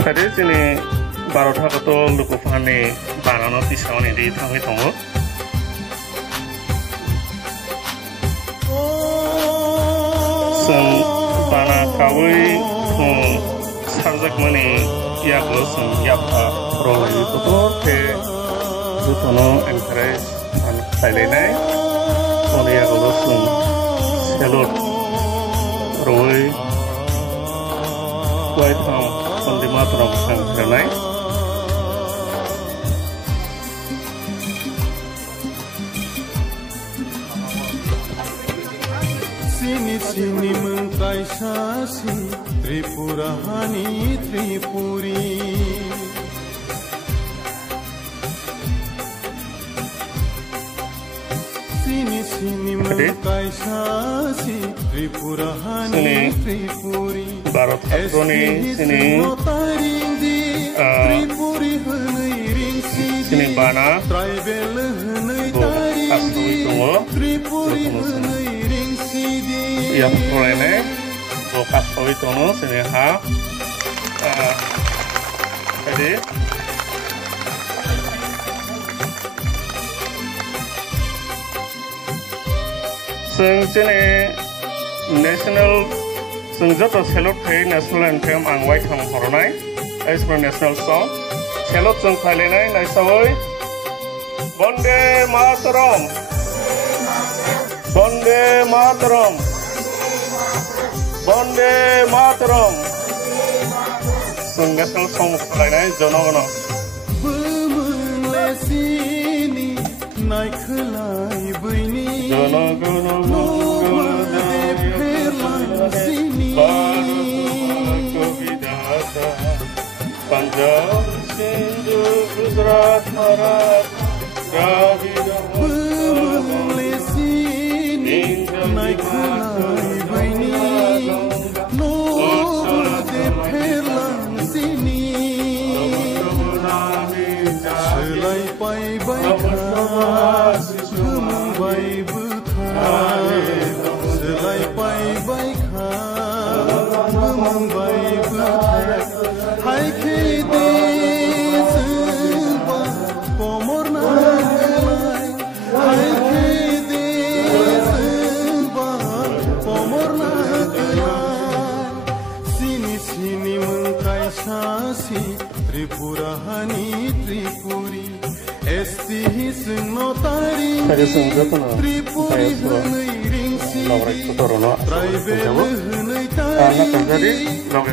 Tadi sini baru tak betul luku fahani barang tisau ini di tangki tunggu. Sen bana kawai sarjak mani ya sen yapa rolai betul ke jutono encourage dan thailand oleh ya sen selot rolai kuai tang Sandima terang sang renai. Sini sini mengkai sasi Tripura hani Tripuri. Sini sini mengkai sasi Tripura hani Tripuri. Barat Hatroni sini sini bana bu asli tunggu ya prolene bu asli tunggu sini ha jadi sini national Sengjoto selot ke national anthem ang white hang horonai as per national song selot sung khalenai nai sawoi Bonde Mataram Bonde Mataram Bonde Mataram sung national song khalenai jonogono Bumlesini nai khlai buini jonogono Punjab, Sindhu, Gujarat, Maharashtra, Dravidya, Bumlesini naik khlai baini Nur de pherlang sini Selai pai bai khas Gemung bai buthai Selai pai bai khas Gemung bai buthai Hai khede seba pomorna gelai Hai khede seba pomorna gelai Sini sini mengkai sasi Tripura hani Tripuri Esti sungno taring Tripuri hanai ringsi Traibel hanai taring